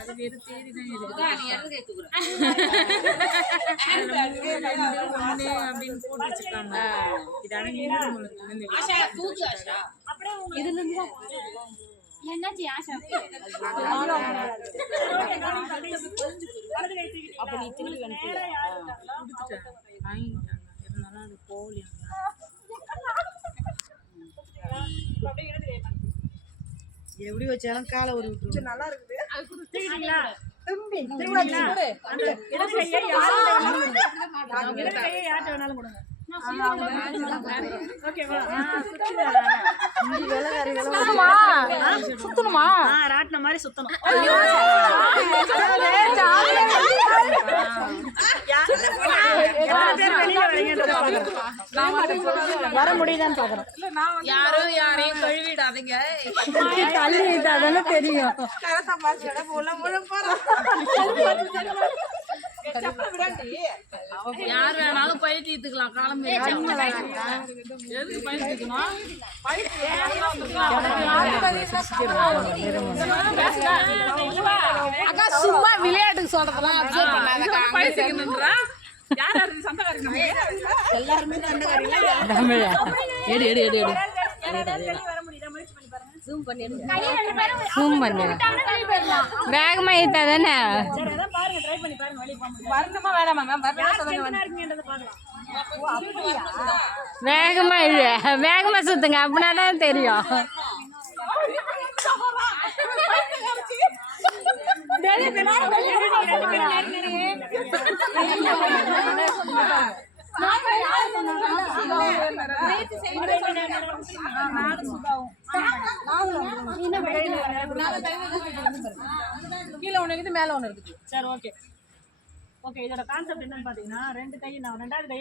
அது வெறும் தேதி தான் இருக்குது அப்படின்னு போட்டு வச்சிருக்காங்க. இதான அப்ப நீ திரும்பி வந்து இருந்தாலும் அது போகலையா எப்படி வச்சாலும் காலை ஒரு விட்டு நல்லா இருக்குது. சுத்தணுமா? ராட்டின மாதிரி சுத்தணும். வர முடியுதான்னு பாக்குறோம். யாரும் யாரையும் கழுவிடாதீங்க, தள்ளி விட்டாதானே தெரியும். யார் வேணாலும் பயிற்சி தீர்த்துக்கலாம். காலம் அக்கா சும்மா விளையாட்டுக்கு சொல்றதெல்லாம் எல்லாருமே வேகமா ஏத்தா தானே வேகமா வேகமா சுத்துங்க, அப்படின்னாதான் தெரியும். கீழே ஒண்ணு இருக்குது, மேல ஒண்ணு இருக்குது. சரி, ஓகே ஓகே. இதோட கான்செப்ட் என்னன்னு பாத்தீங்கன்னா, ரெண்டு கை நான் ரெண்டாவது கை